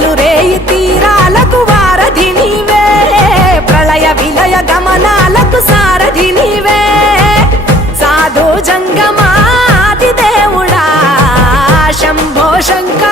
పగలు రేయి తీరాలకు వారధి నీవే, ప్రళయ విలయ గమనాలకు సారథి నీవే, సాధు జంగమాది దేవుడా శంభో శంకర